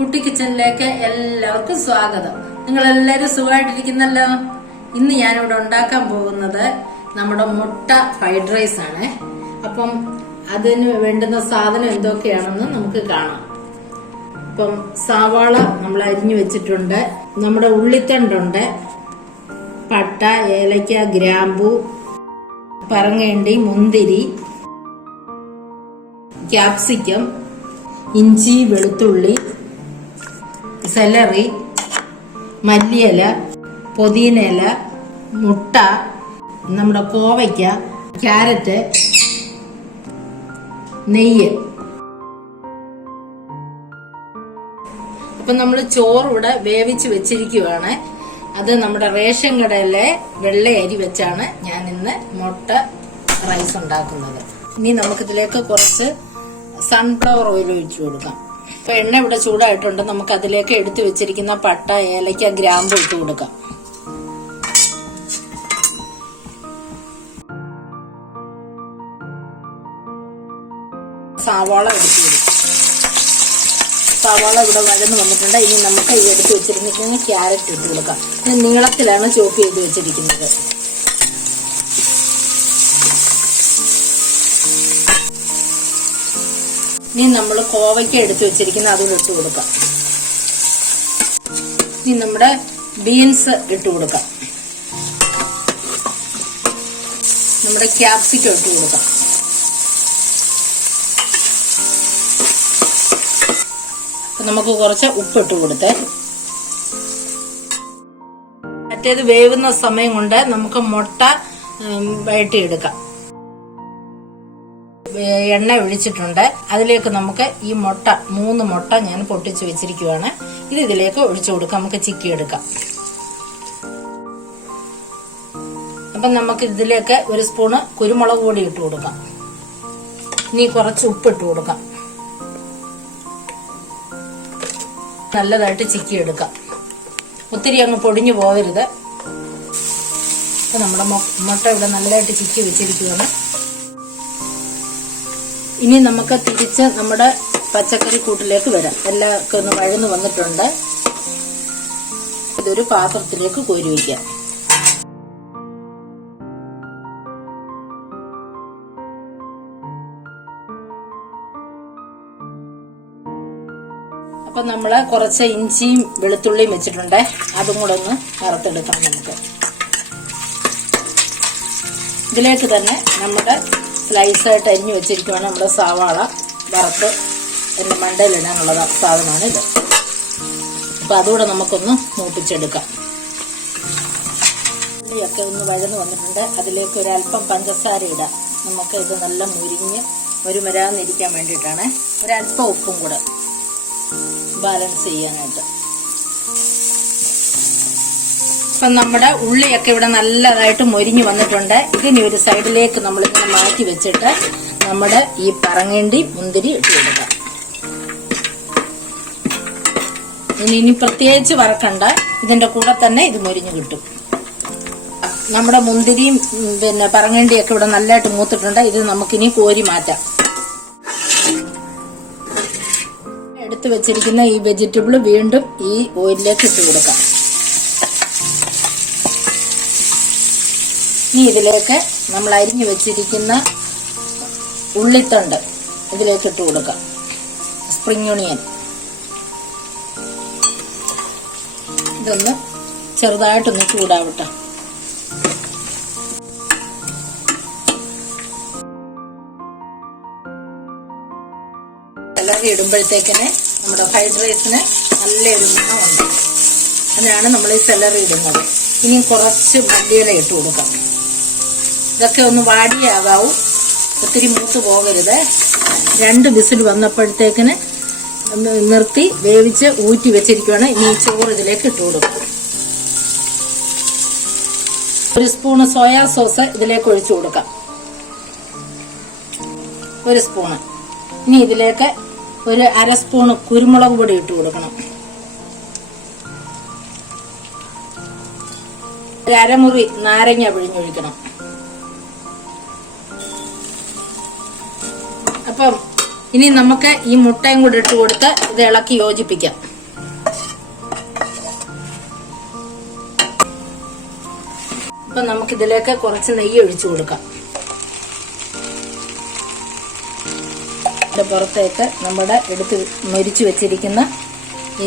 കുട്ടി കിച്ചണിലേക്ക് എല്ലാവർക്കും സ്വാഗതം. നിങ്ങൾ എല്ലാവരും സുഖമായിട്ടിരിക്കുന്നല്ലോ. ഇന്ന് ഞാനിവിടെ ഉണ്ടാക്കാൻ പോകുന്നത് നമ്മുടെ മുട്ട ഫ്രൈഡ് റൈസ് ആണ്. അപ്പം അതിന് വേണ്ടുന്ന സാധനം എന്തൊക്കെയാണെന്ന് നമുക്ക് കാണാം. അപ്പം സവാള നമ്മൾ അരിഞ്ഞു വെച്ചിട്ടുണ്ട്, നമ്മുടെ ഉള്ളിത്തണ്ടുണ്ട്, പട്ട, ഏലക്ക, ഗ്രാമ്പു, പറങ്ങേണ്ടി, മുന്തിരി, ക്യാപ്സിക്കം, ഇഞ്ചി, വെളുത്തുള്ളി, സെലറി, മല്ലിയില, പുതിനയില, മുട്ട, നമ്മുടെ കോവയ്ക്ക, ക്യാരറ്റ്, നെയ്യ്. അപ്പൊ നമ്മൾ ചോറ് ഇവിടെ വേവിച്ച് വെച്ചിരിക്കുവാണ്. അത് നമ്മുടെ റേഷൻ കടയിലെ വെള്ള അരി വെച്ചാണ് ഞാൻ ഇന്ന് മുട്ട റൈസ് ഉണ്ടാക്കുന്നത്. ഇനി നമുക്കിതിലേക്ക് കുറച്ച് സൺഫ്ലവർ ഓയിൽ ഒഴിച്ചു കൊടുക്കാം. അപ്പൊ എണ്ണ ഇവിടെ ചൂടായിട്ടുണ്ട്. നമുക്ക് അതിലേക്ക് എടുത്തു വെച്ചിരിക്കുന്ന പട്ട, ഏലക്ക, ഗ്രാമ്പു ഇട്ട് കൊടുക്കാം. സവാള എടുത്തു കൊടുക്കാം. സവാള ഇവിടെ വഴന്ന് വന്നിട്ടുണ്ട്. ഇനി നമുക്ക് ഈ എടുത്ത് വെച്ചിരിക്കുന്ന ക്യാരറ്റ് ഇട്ട് കൊടുക്കാം. ഇത് നീളത്തിലാണ് ചോപ്പ് ചെയ്ത് വെച്ചിരിക്കുന്നത്. ഇനി നമ്മൾ കോവയ്ക്ക എടുത്തു വെച്ചിരിക്കുന്ന അതും ഇട്ട് കൊടുക്കാം. ഇനി നമ്മുടെ ബീൻസ് ഇട്ട് കൊടുക്കാം. നമ്മുടെ ക്യാപ്സിക്കം ഇട്ട് കൊടുക്കാം. നമുക്ക് കുറച്ച് ഉപ്പിട്ട് കൊടുത്തേ. മറ്റേത് വേവുന്ന സമയം കൊണ്ട് നമുക്ക് മുട്ട വഴറ്റിയെടുക്കാം. എണ്ണ ഒഴിച്ചിട്ടുണ്ട്. അതിലേക്ക് നമുക്ക് ഈ മുട്ട 3 മുട്ട ഞാൻ പൊട്ടിച്ച് വെച്ചിരിക്കുവാണ്. ഇത് ഇതിലേക്ക് ഒഴിച്ചു കൊടുക്കാം. നമുക്ക് ചിക്കി എടുക്കാം. അപ്പൊ നമുക്ക് ഇതിലേക്ക് 1 സ്പൂണ് കുരുമുളക് പൊടി ഇട്ട് കൊടുക്കാം. ഇനി കുറച്ച് ഉപ്പിട്ട് കൊടുക്കാം. നല്ലതായിട്ട് ചിക്കി എടുക്കാം. ഒത്തിരി അങ്ങ് പൊടിഞ്ഞു പോകരുത്. അപ്പൊ നമ്മുടെ മുട്ട ഇവിടെ നല്ലതായിട്ട് ചിക്കി വെച്ചിരിക്കുകയാണ്. ഇനി നമുക്ക് തിരിച്ച് നമ്മുടെ പച്ചക്കറി കൂട്ടിലേക്ക് വരാം. എല്ലാം ഒന്ന് വഴന്ന് വന്നിട്ടുണ്ട്. ഇതൊരു പാത്രത്തിലേക്ക് കോരി വയ്ക്കാം. അപ്പൊ നമ്മള് കുറച്ച് ഇഞ്ചിയും വെളുത്തുള്ളിയും വെച്ചിട്ടുണ്ട്. അതും കൂടെ ഒന്ന് വറുത്തെടുക്കാം. നമുക്ക് ഇതിലേക്ക് തന്നെ നമ്മുടെ സ്ലൈസായിട്ട് അരിഞ്ഞു വെച്ചിരിക്കുകയാണ് നമ്മുടെ സവാള വറുത്ത് എന്റെ മണ്ടയിലിടാനുള്ള സാധനമാണ് ഇത്. അപ്പൊ അതുകൂടെ നമുക്കൊന്ന് മൂപ്പിച്ചെടുക്കാം. ഉള്ളിയൊക്കെ ഒന്ന് വഴന്ന് വന്നിട്ടുണ്ട്. അതിലേക്ക് ഒരല്പം പഞ്ചസാര ഇടാം. നമുക്ക് ഇത് നല്ല മുരിഞ്ഞ് ഒരുമരാന്നിരിക്കാൻ വേണ്ടിയിട്ടാണ്. ഒരല്പം ഉപ്പും കൂടെ ബാലൻസ് ചെയ്യാനായിട്ട്. അപ്പം നമ്മുടെ ഉള്ളിയൊക്കെ ഇവിടെ നല്ലതായിട്ട് മൊരിഞ്ഞു വന്നിട്ടുണ്ട്. ഇതിനി ഒരു സൈഡിലേക്ക് നമ്മളിങ്ങനെ മാറ്റി വെച്ചിട്ട് നമ്മുടെ ഈ പറങ്ങേണ്ടി, മുന്തിരി ഇട്ട് കൊടുക്കാം. ഇനി പ്രത്യേകിച്ച് വറക്കണ്ട, ഇതിന്റെ കൂടെ തന്നെ ഇത് മൊരിഞ്ഞു കിട്ടും. നമ്മുടെ മുന്തിരിയും പിന്നെ പറങ്ങേണ്ടിയൊക്കെ ഇവിടെ നല്ലതായിട്ട് മൂത്തിട്ടുണ്ട്. ഇത് നമുക്കിനി കോരി മാറ്റാം. എടുത്തു വെച്ചിരിക്കുന്ന ഈ വെജിറ്റബിൾ വീണ്ടും ഈ ഓയിലിലേക്ക് ഇട്ട് കൊടുക്കാം. ഇനി ഇതിലേക്ക് നമ്മൾ അരിഞ്ഞു വെച്ചിരിക്കുന്ന ഉള്ളിത്തണ്ട് ഇതിലേക്ക് ഇട്ട് കൊടുക്കാം. സ്പ്രിംഗ് ഓണിയൻ ഇതൊന്ന് ചെറുതായിട്ടൊന്ന് ചൂടാവട്ടെ. സെലറി ഇടുമ്പോഴത്തേക്കിന് നമ്മുടെ ഫ്രൈഡ് റൈസിന് നല്ലൊരു മണമുണ്ട്. അതിനാണ് നമ്മൾ ഈ സെലറി ഇടുന്നത്. ഇനി കുറച്ച് മല്ലിയില ഇട്ട് കൊടുക്കാം. ഇതൊക്കെ ഒന്ന് വാടിയാകാവും, ഒത്തിരി മൂത്ത് പോകരുത്. 2 വിസിൽ വന്നപ്പോഴത്തേക്കിന് നിർത്തി വേവിച്ച് ഊറ്റി വെച്ചിരിക്കുകയാണ്. ഇനി ചോറ് ഇതിലേക്ക് ഇട്ട് കൊടുക്കും. 1 സ്പൂണ് സോയാ സോസ് ഇതിലേക്ക് ഒഴിച്ചു കൊടുക്കാം. 1 സ്പൂണ്. ഇനി ഇതിലേക്ക് ഒരു 1/2 സ്പൂണ് കുരുമുളക് പൊടി ഇട്ട് കൊടുക്കണം. 1 അരമുറി നാരങ്ങ പിഴിഞ്ഞൊഴിക്കണം. അപ്പം ഇനി നമുക്ക് ഈ മുട്ടയും കൂടി ഇട്ട് കൊടുത്ത് ഇത് ഇളക്കി യോജിപ്പിക്കാം. അപ്പം നമുക്കിതിലേക്ക് കുറച്ച് നെയ്യ് ഒഴിച്ചു കൊടുക്കാം. ഇതിൻ്റെ പുറത്തേക്ക് നമ്മുടെ എടുത്ത് മൊരിച്ചു വെച്ചിരിക്കുന്ന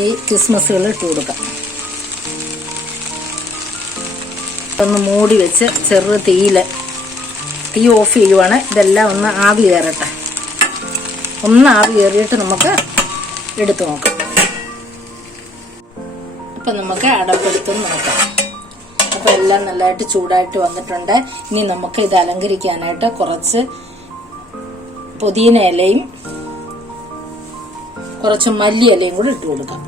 ഈ കിസ്മസുകൾ ഇട്ട് കൊടുക്കാം. ഒന്ന് മൂടി വെച്ച് ചെറു തീ ഓഫ് ചെയ്യുവാണ്. ഇതെല്ലാം ഒന്ന് ആവി കയറട്ടെ. ഒന്ന് ആവി കയറിയിട്ട് നമുക്ക് എടുത്തു നോക്കാം. അപ്പം നമുക്ക് അടപ്പെടുത്തും നോക്കാം. അപ്പം എല്ലാം നല്ലതായിട്ട് ചൂടായിട്ട് വന്നിട്ടുണ്ട്. ഇനി നമുക്ക് ഇത് അലങ്കരിക്കാനായിട്ട് കുറച്ച് പുതിന ഇലയും കുറച്ച് മല്ലി ഇലയും കൂടി ഇട്ട് കൊടുക്കാം.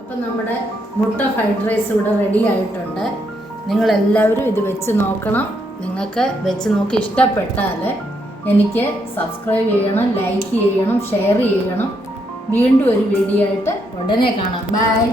അപ്പം നമ്മുടെ മുട്ട ഫ്രൈഡ് റൈസ് ഇവിടെ റെഡി ആയിട്ടുണ്ട്. നിങ്ങളെല്ലാവരും ഇത് വെച്ച് നോക്കണം. നിങ്ങൾക്ക് വെച്ച് നോക്കി ഇഷ്ടപ്പെട്ടാൽ എനിക്ക് സബ്സ്ക്രൈബ് ചെയ്യണം, ലൈക്ക് ചെയ്യണം, ഷെയർ ചെയ്യണം. വീണ്ടും ഒരു വീഡിയോ ആയിട്ട് ഉടനെ കാണാം. ബൈ.